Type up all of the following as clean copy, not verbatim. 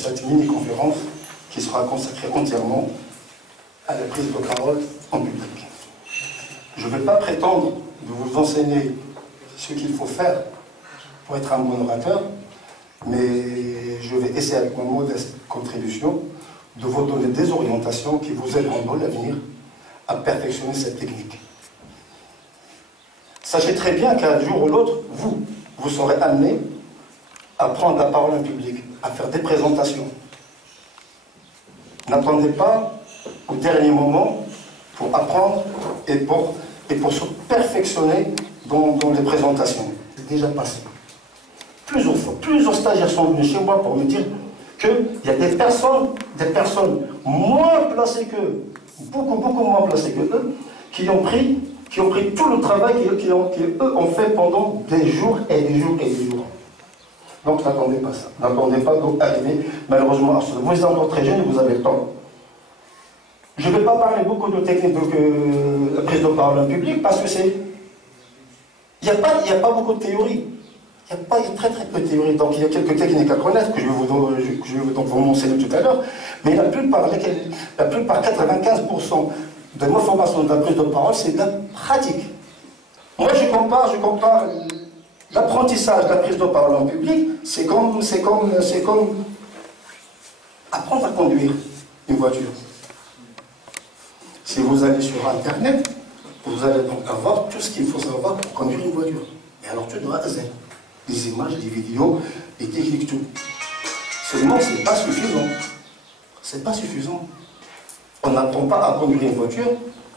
cette mini-conférence qui sera consacrée entièrement à la prise de parole en public. Je ne vais pas prétendre de vous enseigner ce qu'il faut faire pour être un bon orateur, mais je vais essayer avec mon modeste contribution de vous donner des orientations qui vous aideront dans l'avenir à perfectionner cette technique. Sachez très bien qu'un jour ou l'autre, vous serez amené à prendre la parole en public, à faire des présentations. N'attendez pas au dernier moment pour apprendre et pour se perfectionner dans les présentations. C'est déjà passé. Plusieurs fois, plusieurs stagiaires sont venus chez moi pour me dire qu'il y a des personnes moins placées qu'eux, beaucoup moins placées que eux, qui ont pris tout le travail qu'eux ont fait pendant des jours et des jours et des jours. Donc n'attendez pas ça. N'attendez pas d'arriver malheureusement à ce. Vous êtes encore très jeune et vous avez le temps. Je ne vais pas parler beaucoup de techniques de prise de parole en public parce que c'est. Il n'y a pas beaucoup de théorie. Il y a très peu de théorie. Donc il y a quelques techniques à connaître que je vais vous mentionner tout à l'heure. Mais la plupart, 95% de ma formation de la prise de parole, c'est de la pratique. Moi, je compare l'apprentissage de la prise de parole en public, c'est comme apprendre à conduire une voiture. Si vous allez sur Internet, vous allez donc avoir tout ce qu'il faut savoir pour conduire une voiture. Et alors, tu dois Z. Des images, des vidéos, des techniques, tout. Seulement, ce n'est pas suffisant. C'est pas suffisant. On n'apprend pas à conduire une voiture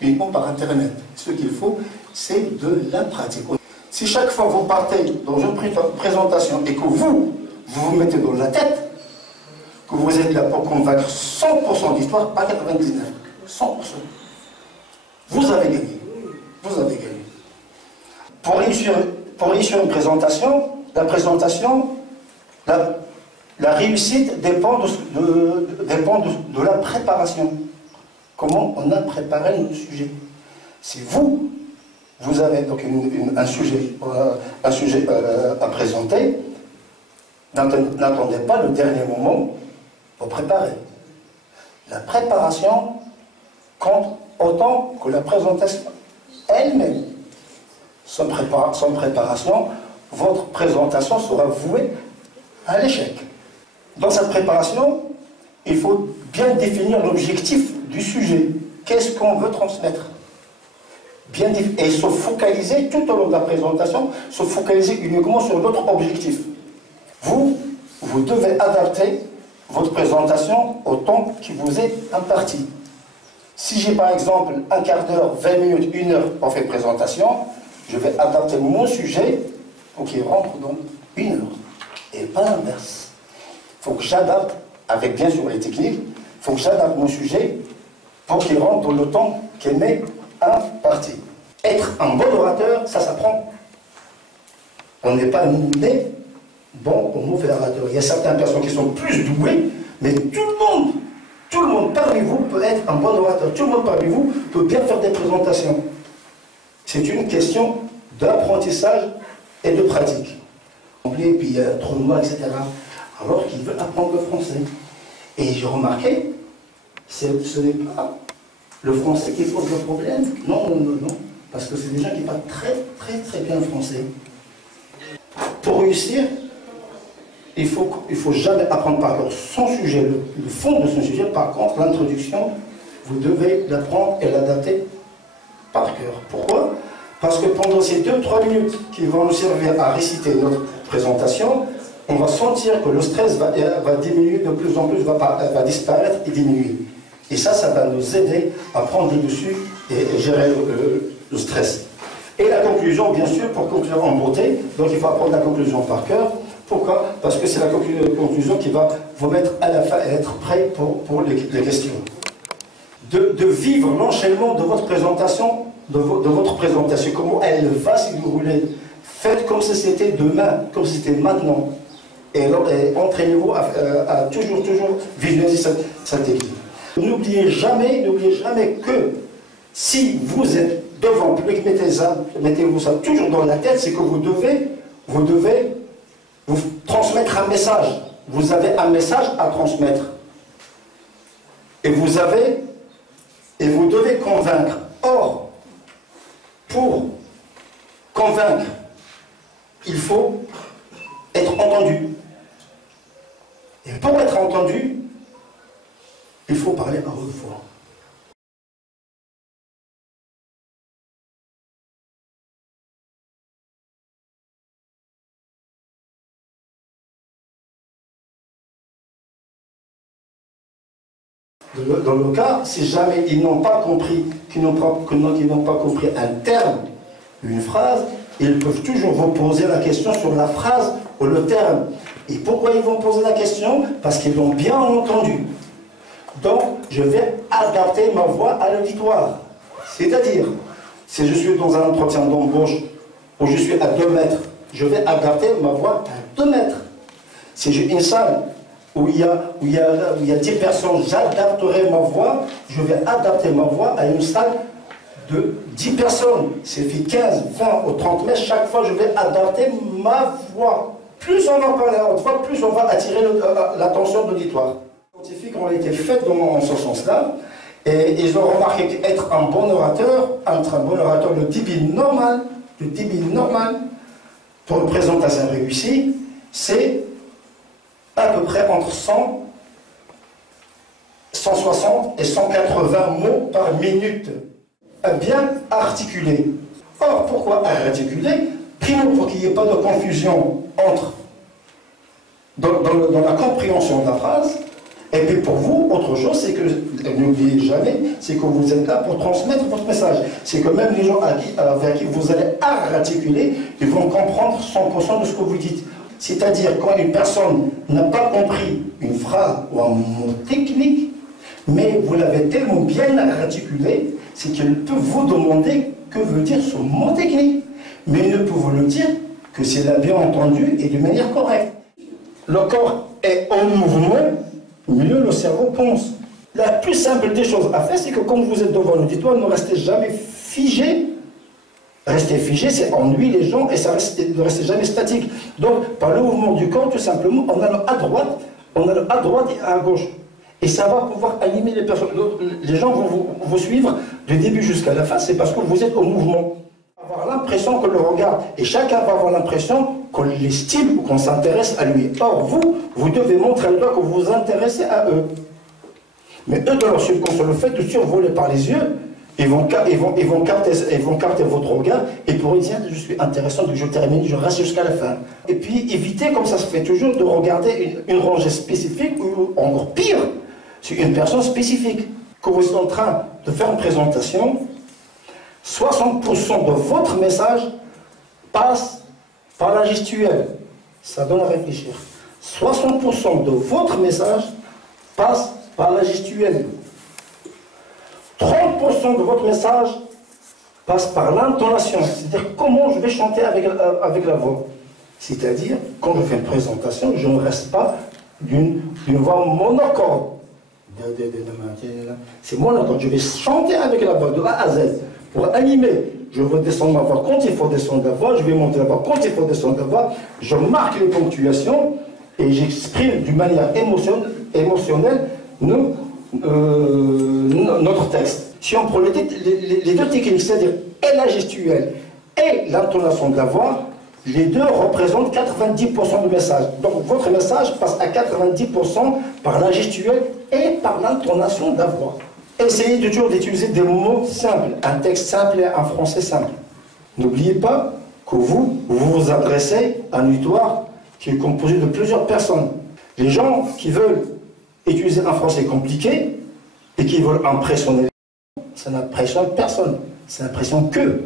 uniquement par Internet. Ce qu'il faut, c'est de la pratique. Si chaque fois vous partez dans une présentation et que vous vous mettez dans la tête que vous êtes là pour convaincre 100% d'histoire, pas 99%, 100%, vous avez gagné. Vous avez gagné. Pour réussir une présentation, la réussite dépend de la préparation. Comment on a préparé notre sujet. Si vous avez donc un sujet à présenter, n'attendez pas le dernier moment pour préparer. La préparation compte autant que la présentation elle-même. Sans préparation, votre présentation sera vouée à l'échec. Dans cette préparation, il faut bien définir l'objectif du sujet. Qu'est-ce qu'on veut transmettre? Et se focaliser tout au long de la présentation, se focaliser uniquement sur votre objectif. Vous devez adapter votre présentation au temps qui vous est imparti. Si j'ai par exemple un quart d'heure, 20 minutes, 1 heure pour faire une présentation, je vais adapter mon sujet pour qu'il rentre dans 1 heure. Et pas l'inverse. Il faut que j'adapte, avec bien sûr les techniques, il faut que j'adapte mon sujet pour qu'il rentre dans le temps qui m'est imparti. Être un bon orateur, ça s'apprend. On n'est pas né bon ou mauvais orateur. Il y a certaines personnes qui sont plus douées, mais tout le monde parmi vous peut être un bon orateur. Tout le monde parmi vous peut bien faire des présentations. C'est une question d'apprentissage et de pratique. Et puis il y a trop de mots, etc. Alors qu'ils veulent apprendre le français. Et j'ai remarqué, ce n'est pas le français qui pose le problème. Non. Parce que c'est des gens qui parlent très bien le français. Pour réussir, il faut jamais apprendre par cœur son sujet, le fond de son sujet. Par contre, l'introduction, vous devez l'apprendre et l'adapter par cœur. Pourquoi? Parce que pendant ces 2-3 minutes qui vont nous servir à réciter notre présentation, on va sentir que le stress va diminuer de plus en plus, va disparaître et diminuer. Et ça va nous aider à prendre le dessus et gérer le stress. Et la conclusion, bien sûr, pour conclure en beauté, donc il faut apprendre la conclusion par cœur. Pourquoi? Parce que c'est la conclusion qui va vous mettre à la fin et être prêt pour les questions. De vivre l'enchaînement de votre présentation, comment elle va se dérouler. Faites comme si c'était demain, comme si c'était maintenant. Et entraînez-vous à toujours visualiser cette technique. N'oubliez jamais que si vous êtes devant le public, mettez-vous ça toujours dans la tête, c'est que vous devez vous transmettre un message. vous avez un message à transmettre. Et vous devez convaincre. Or, pour convaincre, il faut être entendu. Et pour être entendu, il faut parler à haute voix. Dans le cas, si jamais ils n'ont pas compris, qu'ils n'ont pas compris un terme, une phrase, ils peuvent toujours vous poser la question sur la phrase ou le terme. Et pourquoi ils vont poser la question? Parce qu'ils l'ont bien entendu. Donc, je vais adapter ma voix à l'auditoire. C'est-à-dire, si je suis dans un entretien d'embauche où je suis à 2 mètres, je vais adapter ma voix à 2 mètres. Si j'ai une salle où il y a 10 personnes, j'adapterai ma voix, je vais adapter ma voix à une salle de 10 personnes. C'est fait 15, 20 ou 30 mètres, chaque fois je vais adapter ma voix. Plus on va parler à haute voix, plus on va attirer l'attention de l'auditoire. Les scientifiques ont été faits dans ce sens-là, et ils ont remarqué qu'être un bon orateur, le débit normal pour une présentation réussie, c'est à peu près entre 160 et 180 mots par minute. Bien articulé. Or, pourquoi articulé? Primo, pour qu'il n'y ait pas de confusion dans la compréhension de la phrase. Et puis pour vous, autre chose, c'est que, n'oubliez jamais, c'est que vous êtes là pour transmettre votre message. C'est que même les gens vers qui vous allez articuler, ils vont comprendre 100% de ce que vous dites. C'est-à-dire, quand une personne n'a pas compris une phrase ou un mot technique, mais vous l'avez tellement bien articulé, c'est qu'elle peut vous demander que veut dire ce mot technique. Mais il ne peut vous le dire que s'il l'a bien entendu et de manière correcte. Le corps est en mouvement, mieux le cerveau pense. La plus simple des choses à faire, c'est que quand vous êtes devant l'auditoire, ne restez jamais figé. Rester figé, c'est ennuyer les gens et ne restez jamais statique. Donc, par le mouvement du corps, tout simplement, on a le à droite et à gauche. Et ça va pouvoir animer les personnes. Les gens vont vous suivre du début jusqu'à la fin, c'est parce que vous êtes au mouvement. Avoir l'impression qu'on le regarde, et chacun va avoir l'impression qu'on l'estime ou qu'on s'intéresse à lui. Or, vous devez montrer le doigt que vous vous intéressez à eux. Mais eux, dans leur subconscient, le fait de survoler par les yeux, ils vont capter votre regard, et pour eux dire, je suis intéressant, donc je termine, je reste jusqu'à la fin. Et puis, évitez, comme ça se fait toujours, de regarder une rangée spécifique, ou encore pire, sur une personne spécifique. Quand vous êtes en train de faire une présentation, 60% de votre message passe par la gestuelle. Ça donne à réfléchir. 60% de votre message passe par la gestuelle. 30% de votre message passe par l'intonation. C'est-à-dire comment je vais chanter avec la voix. C'est-à-dire, quand je fais une présentation, je ne reste pas d'une voix monocorde. C'est monocorde. Je vais chanter avec la voix de A à Z. Pour animer, je vais descendre ma voix quand il faut descendre la voix, je vais monter la voix quand il faut descendre la voix, je marque les ponctuations et j'exprime d'une manière émotionnelle notre texte. Si on prend les deux techniques, c'est-à-dire et la gestuelle et l'intonation de la voix, les deux représentent 90% du message. Donc votre message passe à 90% par la gestuelle et par l'intonation de la voix. Essayez toujours d'utiliser des mots simples, un texte simple et un français simple. N'oubliez pas que vous vous adressez à un auditoire qui est composé de plusieurs personnes. Les gens qui veulent utiliser un français compliqué et qui veulent impressionner, ça n'impressionne personne. Ça n'impressionne que.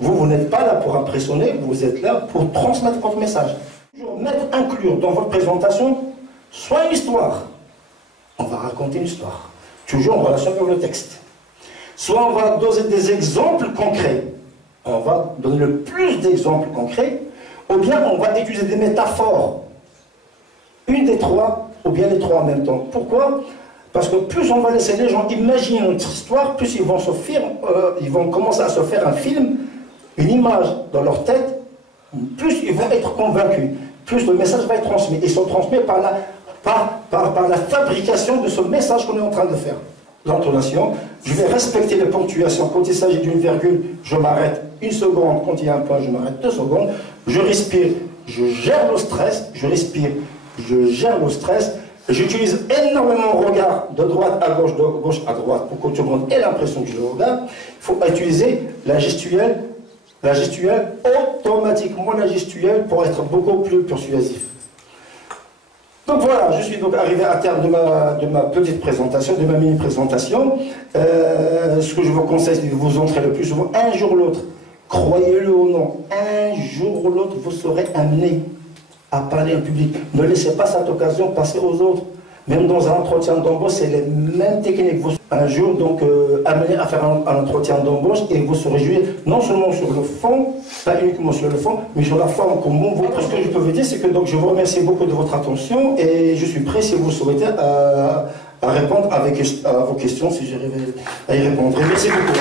Vous n'êtes pas là pour impressionner, vous êtes là pour transmettre votre message. Toujours inclure dans votre présentation soit une histoire. On va raconter une histoire. Toujours en relation avec le texte. Soit on va donner des exemples concrets. On va donner le plus d'exemples concrets. Ou bien on va utiliser des métaphores. Une des trois, ou bien les trois en même temps. Pourquoi? Parce que plus on va laisser les gens imaginer notre histoire, plus ils vont commencer à se faire un film, une image dans leur tête, plus ils vont être convaincus. plus le message va être transmis. Ils sont transmis par la fabrication de ce message qu'on est en train de faire. L'intonation, je vais respecter les ponctuations. Quand il s'agit d'une virgule, je m'arrête 1 seconde. Quand il y a un point, je m'arrête 2 secondes. Je respire, je gère le stress. Je respire, je gère le stress. J'utilise énormément le regard de droite à gauche, de gauche à droite, pour que tout le monde ait l'impression que je le regarde. Il faut utiliser la gestuelle automatiquement, la gestuelle pour être beaucoup plus persuasif. Donc voilà, je suis donc arrivé à terme de ma petite présentation, de ma mini-présentation. Ce que je vous conseille, c'est de vous entrer le plus souvent, un jour ou l'autre. Croyez-le ou non, un jour ou l'autre, vous serez amené à parler en public. Ne laissez pas cette occasion passer aux autres. Même dans un entretien d'embauche, c'est les mêmes techniques. Vous un jour, donc, amené à faire un entretien d'embauche et vous serez jugé non seulement sur le fond, pas uniquement sur le fond, mais sur la forme. Comment vous... Ce que je peux vous dire, c'est que donc, je vous remercie beaucoup de votre attention et je suis prêt, si vous souhaitez, à répondre à vos questions, si j'arrive à y répondre. Et merci beaucoup.